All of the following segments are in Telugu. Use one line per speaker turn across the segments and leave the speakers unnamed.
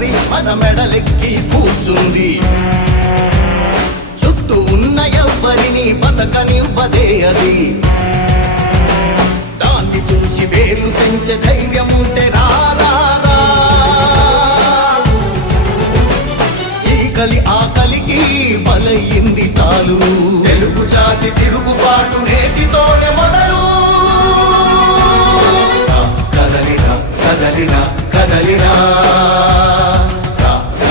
పల్లవి మన మెడలెక్కి కూర్చుంది. చుట్టూ ఉన్న ఎవ్వరిని బతకనివ్వదే అది. దాన్ని తుంచి వేర్లు పెంచే ధైర్యం ఉంటే రారా ఆకలి ఆకలికి బలయింది చాలు. తెలుగు జాతి తిరుగుబాటు నేటితోనే మొదలు.
కదలిరా కదలిరా కదలిరా.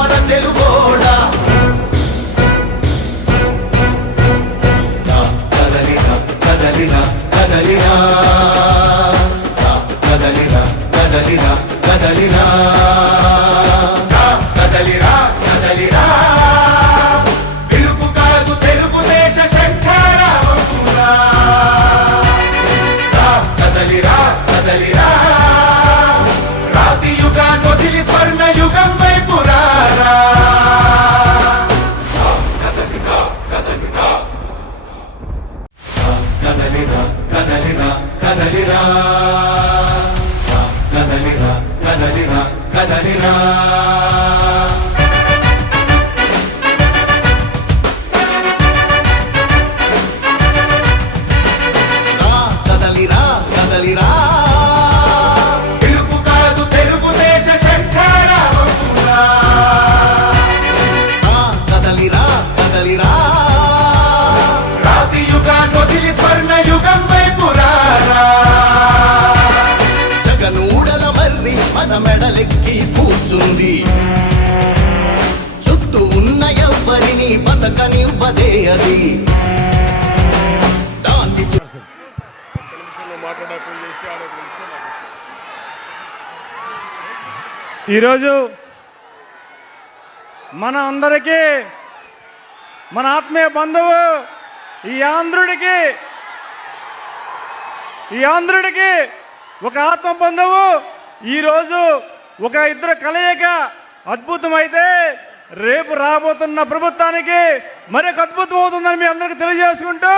మన తెలుగోడ.
కదలిరా కదలిరా కదలిరా కదలిరా
ఈరోజు మన అందరికీ మన ఆత్మీయ బంధువు ఈ ఆంధ్రుడికి ఈ ఆంధ్రుడికి ఒక ఆత్మ బంధువు ఈరోజు ఒక ఇద్దరు కలయిక అద్భుతమైతే రేపు రాబోతున్న ప్రభుత్వానికి మరొక అద్భుతం అవుతుందని మీ అందరికీ తెలియజేసుకుంటూ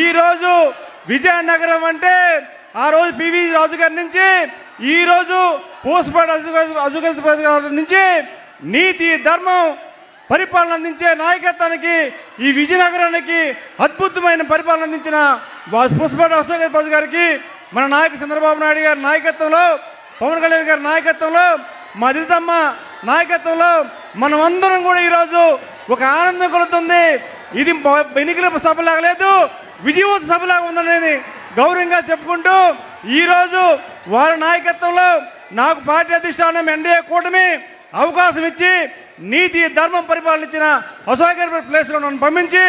ఈరోజు విజయనగరం అంటే ఆ రోజు పివి రాజు గారి నుంచి ఈ రోజు పూసపాటి అజుగతి నుంచి నీతి ధర్మం పరిపాలన అందించే నాయకత్వానికి ఈ విజయనగరానికి అద్భుతమైన పరిపాలన అందించిన పుష్పపాటి అశోక్ గారికి మన నాయకు చంద్రబాబు నాయుడు గారి నాయకత్వంలో పవన్ కళ్యాణ్ గారి నాయకత్వంలో మా దిద్దమ్మ నాయకత్వంలో మనం అందరం కూడా ఈరోజు ఒక ఆనందం కలుగుతుంది. ఇది ఎన్నికల సభలాగా లేదు విజయోత్సవ సభలాగా ఉందనేది గౌరవంగా చెప్పుకుంటూ ఈరోజు వారి నాయకత్వంలో నాకు పార్టీ అధిష్టానం ఎన్డీఏ కూటమి అవకాశం ఇచ్చి నీతి ధర్మం పరిపాలించిన అశోక్ ప్లేస్లో నన్ను పంపించి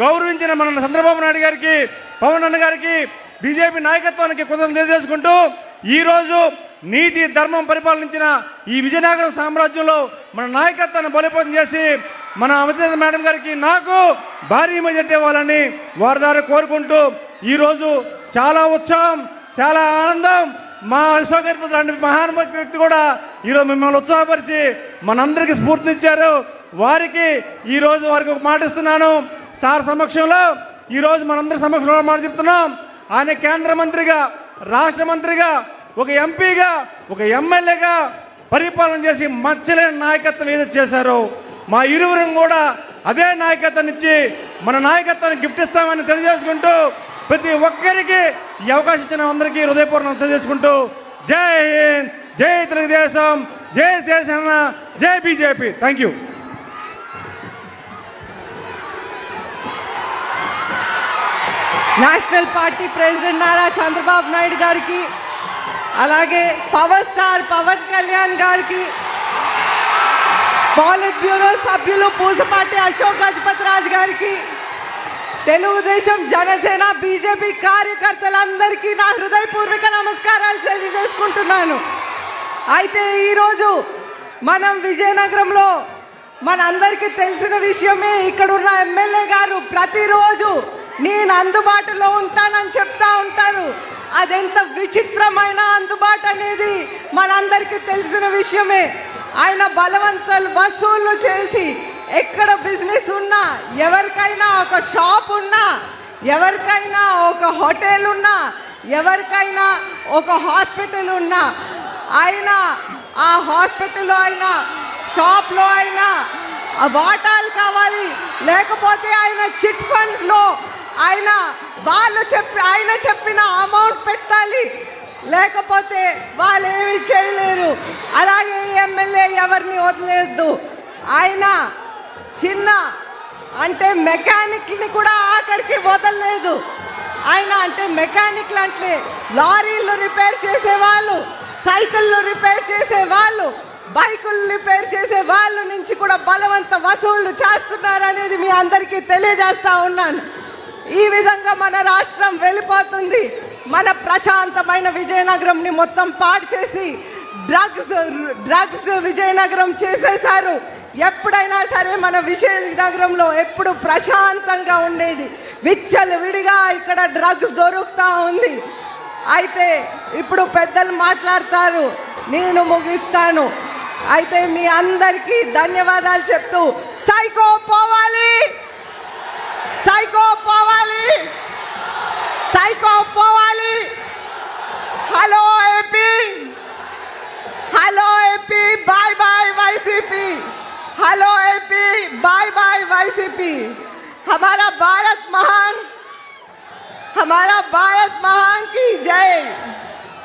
గౌరవించిన మన చంద్రబాబు నాయుడు గారికి పవన్ అన్న గారికి బీజేపీ నాయకత్వానికి కొందరు తెలియజేసుకుంటూ ఈరోజు నీతి ధర్మం పరిపాలించిన ఈ విజయనగరం సామ్రాజ్యంలో మన నాయకత్వాన్ని బలోపేతం చేసి మన అమిత మేడం గారికి నాకు భారీ మెజార్టీ ఇవ్వాలని వారి ద్వారా కోరుకుంటూ ఈరోజు చాలా ఉత్సాహం చాలా ఆనందం మా అశోక్ గారి లాంటి వ్యక్తి కూడా ఈరోజు మిమ్మల్ని ఉత్సాహపరిచి మనందరికీ స్ఫూర్తినిచ్చారు. వారికి ఈరోజు వారికి ఒక మాట ఇస్తున్నాను. సార్ సమక్షంలో ఈరోజు మనందరి సమక్షంలో మాట చెప్తున్నాం. ఆయన కేంద్ర మంత్రిగా రాష్ట్ర మంత్రిగా ఒక ఎంపీగా ఒక ఎమ్మెల్యేగా పరిపాలన చేసి మచ్చలేని నాయకత్వం ఏదైతే చేశారో మా ఇరువురం కూడా అదే నాయకత్వాన్ని ఇచ్చి మన నాయకత్వాన్ని గిఫ్ట్ ఇస్తామని తెలియజేసుకుంటూ ప్రతి ఒక్కరికి ఈ అవకాశం ఇచ్చిన అందరికీ హృదయపూర్వకం తెలియజేసుకుంటూ జై హింద్ జై తెలుగుదేశం జై జయసేన జై BJP. Thank you
national party president Nara Chandrababu Naidu గారికి అలాగే పవర్ స్టార్ పవన్ కళ్యాణ్ గారికి పాలిట్ బ్యూరో సభ్యులు పూసపాటి అశోక్ గజపతి రాజు గారికి తెలుగుదేశం జనసేన బీజేపీ కార్యకర్తలందరికీ నా హృదయపూర్వక నమస్కారాలు తెలియజేసుకుంటున్నాను. అయితే ఈరోజు మనం విజయనగరంలో మనందరికీ తెలిసిన విషయమే ఇక్కడ ఉన్న ఎమ్మెల్యే గారు ప్రతిరోజు నేను అందుబాటులో ఉంటానని చెప్తా ఉంటారు. అదెంత విచిత్రమైన అందుబాటు అనేది మనందరికీ తెలిసిన విషయమే. ఆయన బలవంతలు వసూళ్ళు చేసి ఎక్కడ బిజినెస్ ఉన్నా ఎవరికైనా ఒక షాప్ ఉన్నా ఎవరికైనా ఒక హోటల్ ఉన్నా ఎవరికైనా ఒక హాస్పిటల్ ఉన్నా ఆయన ఆ హాస్పిటల్లో అయినా షాప్లో అయినా ఆ వాటాలు కావాలి. లేకపోతే ఆయన చిట్ ఫండ్స్లో ఆయన వాళ్ళు చెప్పి ఆయన చెప్పిన అమౌంట్ పెట్టాలి. లేకపోతే వాళ్ళు ఏమి చేయలేరు. అలాగే ఎమ్మెల్యే ఎవరిని వదిలేదు ఆయన చిన్న అంటే మెకానిక్ని కూడా ఆఖరికి వదలలేదు. ఆయన అంటే మెకానిక్లు అంటే లారీలు రిపేర్ చేసే వాళ్ళు సైకిళ్ళు రిపేర్ చేసే వాళ్ళు బైకులు రిపేర్ చేసే వాళ్ళ నుంచి కూడా బలవంత వసూళ్ళు చేస్తున్నారు అనేది మీ అందరికీ తెలియజేస్తా ఉన్నాను. ఈ విధంగా మన రాష్ట్రం వెళ్ళిపోతుంది. మన ప్రశాంతమైన విజయనగరంని మొత్తం పాడు చేసి డ్రగ్స్ డ్రగ్స్ విజయనగరం చేసేశారు. ఎప్పుడైనా సరే మన విజయనగరంలో ఎప్పుడు ప్రశాంతంగా ఉండేది. విచ్చలు విడిగా ఇక్కడ డ్రగ్స్ దొరుకుతూ ఉంది. అయితే ఇప్పుడు పెద్దలు మాట్లాడతారు నేను ముగిస్తాను. అయితే మీ అందరికీ ధన్యవాదాలు చెప్తూ సైకో పోవాలి! సైకో పోవాలి! సైకో बाय बाय वाईसीपी हमारा भारत महान हमारा भारत महान की जय।